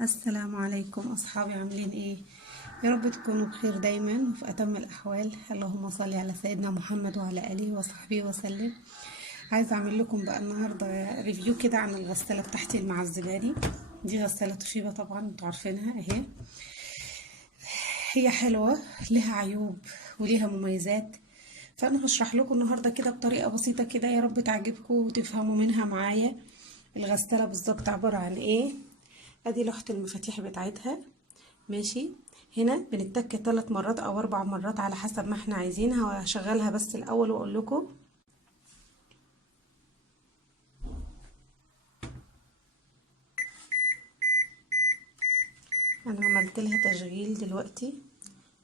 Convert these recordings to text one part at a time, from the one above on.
السلام عليكم أصحابي، عاملين إيه؟ يا رب تكونوا بخير دايما وفي أتم الأحوال. اللهم صل على سيدنا محمد وعلى آله وصحبه وسلم. عايزة أعمل لكم بقى النهاردة ريفيو كده عن الغسالة بتاعتي المعذباني. دي غسالة توشيبا، طبعا انتوا عارفينها اهي. هي حلوة، لها عيوب وليها مميزات، فأنا هشرح لكم النهاردة كده بطريقة بسيطة كده، يا رب تعجبكم وتفهموا منها معايا الغسالة بالظبط عبارة عن ايه. ادي لوحة المفاتيح بتاعتها، ماشي. هنا بنتك 3 مرات او 4 مرات على حسب ما احنا عايزينها، وهشغلها بس الاول واقول لكم. انا عملت لها تشغيل دلوقتي،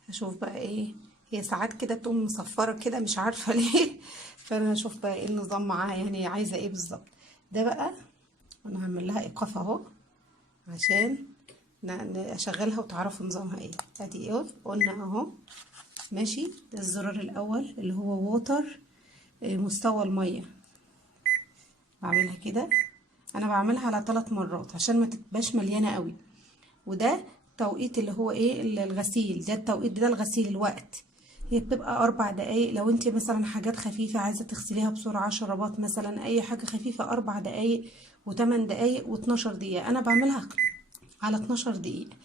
هشوف بقى ايه. هي ساعات كده تقوم مصفرة كده، مش عارفة ليه. فانا هشوف بقى ايه النظام معاها، يعني عايزة ايه بالظبط. ده بقى انا هعمل لها ايقاف اهو عشان اشغلها وتعرفوا نظامها ايه. ادي ايه قلنا اهو، ماشي. ده الزرار الاول اللي هو ووتر، مستوى المية. بعملها كده، انا بعملها على 3 مرات عشان ما تبقاش مليانة قوي. وده توقيت اللي هو ايه الغسيل، ده التوقيت ده الغسيل الوقت. هي بتبقى 4 دقايق، لو انت مثلا حاجات خفيفة عايزة تغسليها بسرعة، شرابات مثلا، اي حاجة خفيفة 4 دقايق و8 دقايق و12 دقيقة. انا بعملها على 12 دقيقة.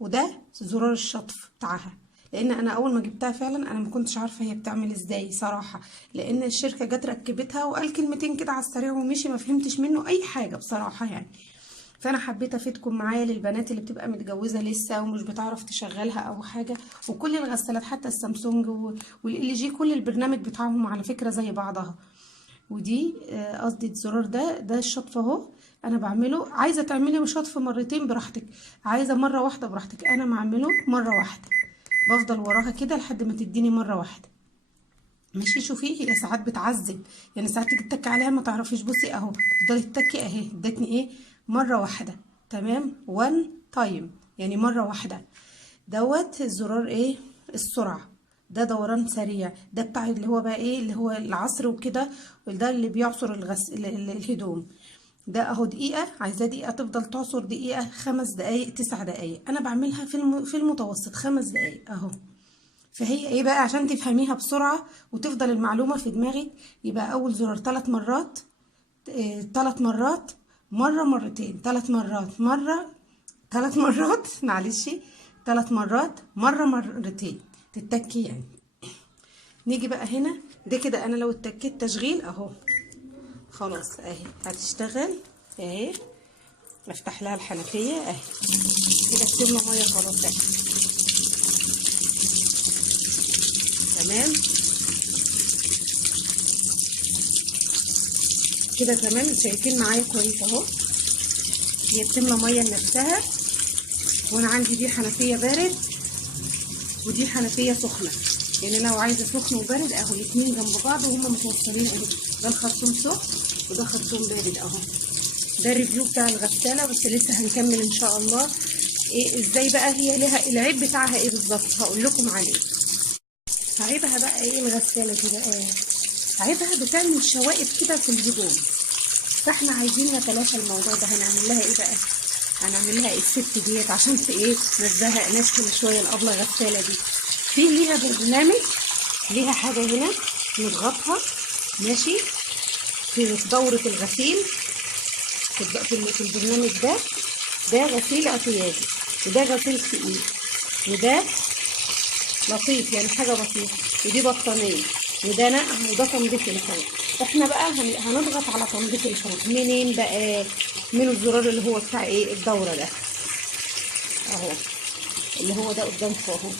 وده زرار الشطف بتاعها، لان انا اول ما جبتها فعلا انا ما كنتش عارفه هي بتعمل ازاي صراحه، لان الشركه جت ركبتها وقال كلمتين كده على السريع ومشي، ما فهمتش منه اي حاجه بصراحه يعني. فانا حبيت افيدكم معايا للبنات اللي بتبقى متجوزه لسه ومش بتعرف تشغلها او حاجه. وكل الغسالات حتى السامسونج والال جي كل البرنامج بتاعهم على فكره زي بعضها. ودي قصدي الزرار ده الشطف اهو. انا بعمله، عايزه تعملي شطف مرتين براحتك، عايزه مره واحده براحتك. انا بعمله مره واحده، بفضل وراها كده لحد ما تديني مره واحده، ماشي. شوفي هي ساعات بتعذب، يعني ساعات تيجي تتكي عليها ما تعرفيش. بصي اهو، تفضلي تتكي اهي، ادتني ايه مره واحده. تمام، وان تايم يعني مره واحده. دوت الزرار ايه السرعه، ده دوران سريع. ده بتاع اللي هو بقى ايه، اللي هو العصر وكده، وده اللي بيعصر الهدوم. ده اهو دقيقة، عايزاه دقيقة تفضل تعصر دقيقة، 5 دقايق 9 دقايق. انا بعملها في المتوسط 5 دقايق اهو. فهي ايه بقى عشان تفهميها بسرعة وتفضل المعلومة في دماغك. يبقى اول زرار 3 مرات، 3 مرات، مرة مرتين، 3 مرات مرة، 3 مرات معلش، 3 مرات مرة مرتين تتكي يعني. نيجي بقى هنا، ده كده انا لو اتكيت تشغيل اهو خلاص اهي هتشتغل اهي. افتح لها الحنفية اهي كده، بتملى مية خلاص اهي. تمام كده، تمام. شايفين معايا كويس اهو، هي بتملى مية لنفسها. وانا عندي دي حنفية بارد ودي حنفية سخنة، يعني لو عايزة سخن وبارد اهو الاتنين جنب بعض وهما متوصلين اهو. ده الخرطوم سخن وده خرطوم بارد اهو. ده الريفيو بتاع الغسالة، بس لسه هنكمل ان شاء الله. ايه ازاي بقى هي لها العيب بتاعها ايه بالظبط، هقول لكم عليه. عيبها بقى ايه الغسالة دي بقى، عيبها بتعمل شوائب كده في الهدوم، فاحنا عايزين نتلاشى الموضوع ده. هنعمل لها ايه بقى، هنعمل لها الست ديت عشان ايه ما تزهقناش كل شويه الابله غساله دي. في ليها برنامج، ليها حاجه هنا نضغطها، ماشي، في دوره الغسيل. في البرنامج ده غسيل اعتيادي، وده غسيل تقيل، وده لطيف يعني حاجه بسيطه، ودي بطانيه، وده نقع، وده تنظيف الحوض. احنا بقى هنضغط على تنظيف الحوض منين بقى، من الزرار اللي هو بتاع ايه الدوره ده اهو، اللي هو ده قدامكم اهو.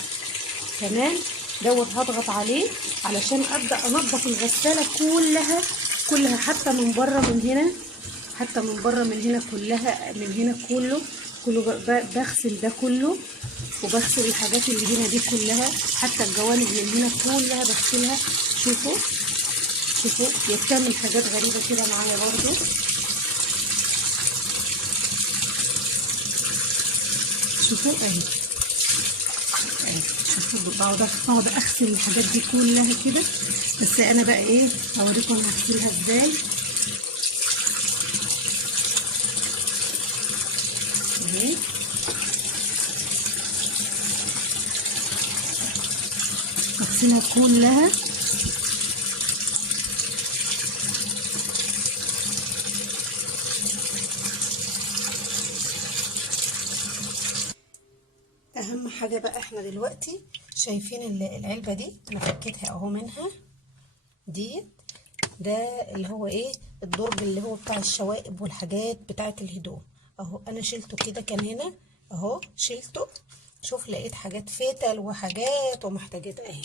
تمام، دوت هضغط عليه علشان ابدا انضف الغساله كلها حتى من بره من هنا، حتى من بره من هنا كلها، من هنا كله بغسل ده كله، وبغسل الحاجات اللي هنا دي كلها، حتى الجوانب من هنا كلها بغسلها. شوفوا شوفوا هي بتعمل حاجات غريبه كده معايا برضو. شوفوا اهي اهي، شوفوا بقعد اغسل الحاجات دي كلها كده. بس انا بقى ايه هوريكم انا هغسلها ازاي اهي. هغسلها كلها. اهم حاجه بقى احنا دلوقتي شايفين العلبه دي انا فكيتها اهو منها دي، ده اللي هو ايه الدرج اللي هو بتاع الشوائب والحاجات بتاعه الهدوم اهو. انا شلته كده كان هنا اهو، شلته. شوف لقيت حاجات فتل وحاجات ومحتاجات اهي.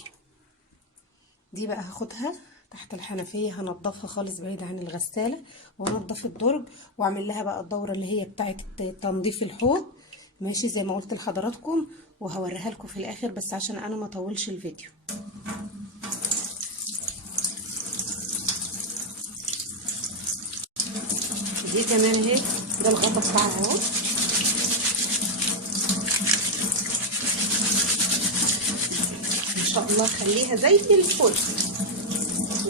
دي بقى هاخدها تحت الحنفيه، هنضفها خالص بعيد عن الغساله، وانضف الدرج واعمل لها بقى الدوره اللي هي بتاعه تنظيف الحوض، ماشي زي ما قلت لحضراتكم، وهوريها لكم في الاخر بس عشان انا ما اطولش الفيديو. دي كمان اهي، ده الغطا بتاعها اهو. ان شاء الله خليها زي الفل،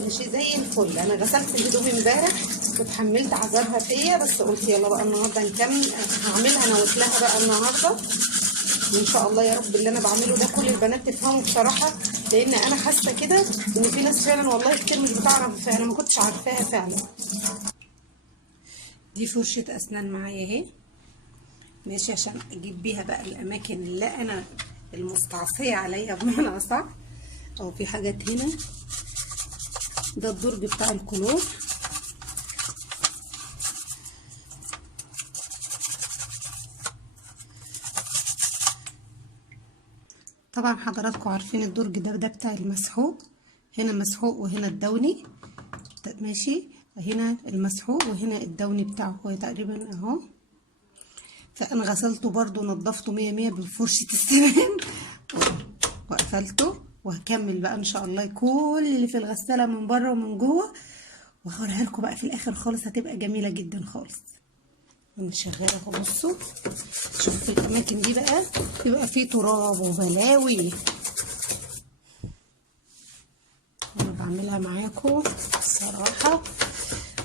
ماشي زي الفل. انا غسلت الهدوم امبارح واتحملت عذابها فيا، بس قلت يلا بقى النهارده نكمل، هعملها نوت لها بقى النهارده ان شاء الله يا رب. اللي انا بعمله ده كل البنات تفهمه بصراحه، لان انا حاسه كده ان في ناس فعلا والله كتير مش بتعرف، انا ما كنتش عارفاها فعلا. دي فرشه اسنان معايا اهي، ماشي، عشان اجيب بيها بقى الاماكن اللي انا المستعصيه عليا بمعنى اصح. او في حاجات هنا، ده الدرج بتاع الكلور، طبعا حضراتكم عارفين الدرج ده بتاع المسحوق، هنا مسحوق وهنا الدوني، ماشي، هنا المسحوق وهنا الدوني بتاعه هو تقريبا اهو. فانا غسلته برضو نضفته 100 بفرشة السنان وقفلته، وهكمل بقى ان شاء الله كل اللي في الغسالة من بره ومن جوه، وهوريها لكم بقى في الاخر خالص، هتبقى جميلة جدا خالص. انا شغالة اهو، بصوا شوفوا في الاماكن دي بقى يبقى فيه تراب وبلاوي. انا بعملها معاكم الصراحة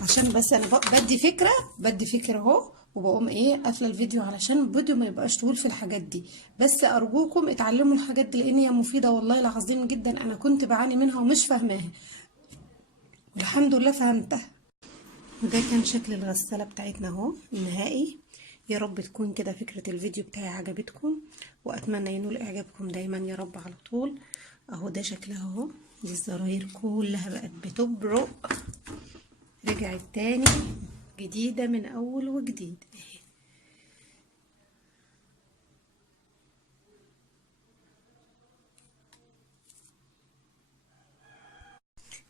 عشان بس انا بدي فكرة اهو، وبقوم ايه قافله الفيديو علشان الفيديو ما يبقاش طويل في الحاجات دي. بس ارجوكم اتعلموا الحاجات دي لان هي مفيده والله العظيم جدا. انا كنت بعاني منها ومش فاهماها، والحمد لله فهمتها. وده كان شكل الغساله بتاعتنا اهو النهائي. يا رب تكون كده فكره الفيديو بتاعي عجبتكم، واتمنى ينول اعجابكم دايما يا رب على طول. اهو ده شكلها اهو، دي الزراير كلها بقت بتبرق، رجعت تاني جديده من اول وجديد اهي.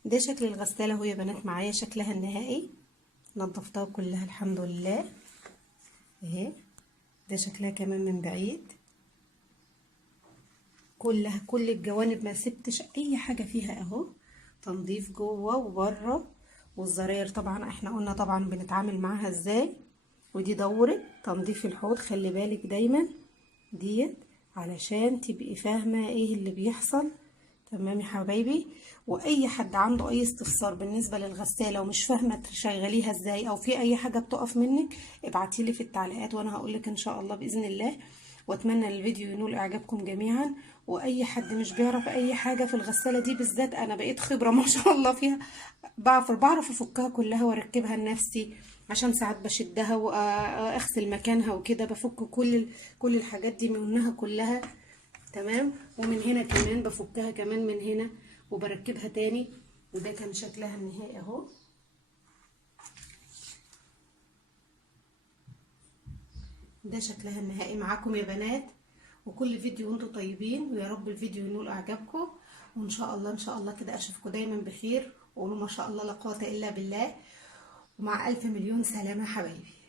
ده شكل الغسالة اهو يا بنات، معايا شكلها النهائي، نظفتها كلها الحمد لله اهي. ده شكلها كمان من بعيد كلها، كل الجوانب ما سبتش اي حاجة فيها اهو، تنظيف جوه وبره. والزراير طبعا احنا قلنا طبعا بنتعامل معاها ازاي. ودي دورة تنظيف الحوض، خلي بالك دايما ديت علشان تبقي فاهمة ايه اللي بيحصل. تمام يا حبايبي. واي حد عنده اي استفسار بالنسبه للغساله ومش فاهمه تشغليها ازاي، او في اي حاجه بتقف منك، ابعتيلي في التعليقات وانا هقولك ان شاء الله باذن الله. واتمنى الفيديو ينول اعجابكم جميعا. واي حد مش بيعرف اي حاجه في الغساله دي بالذات، انا بقيت خبره ما شاء الله فيها، بعرف افكها كلها واركبها لنفسي، عشان ساعات بشدها واغسل مكانها وكده، بفك كل الحاجات دي منها كلها. تمام. ومن هنا كمان بفكها كمان من هنا وبركبها تاني. وده كان شكلها النهائي اهو. ده شكلها النهائي معاكم يا بنات. وكل فيديو وانتم طيبين، ويا رب الفيديو ينول اعجابكم، وان شاء الله ان شاء الله كده اشوفكم دايما بخير، وقولوا ما شاء الله لا قوه الا بالله. ومع الف مليون سلامه حبايبي.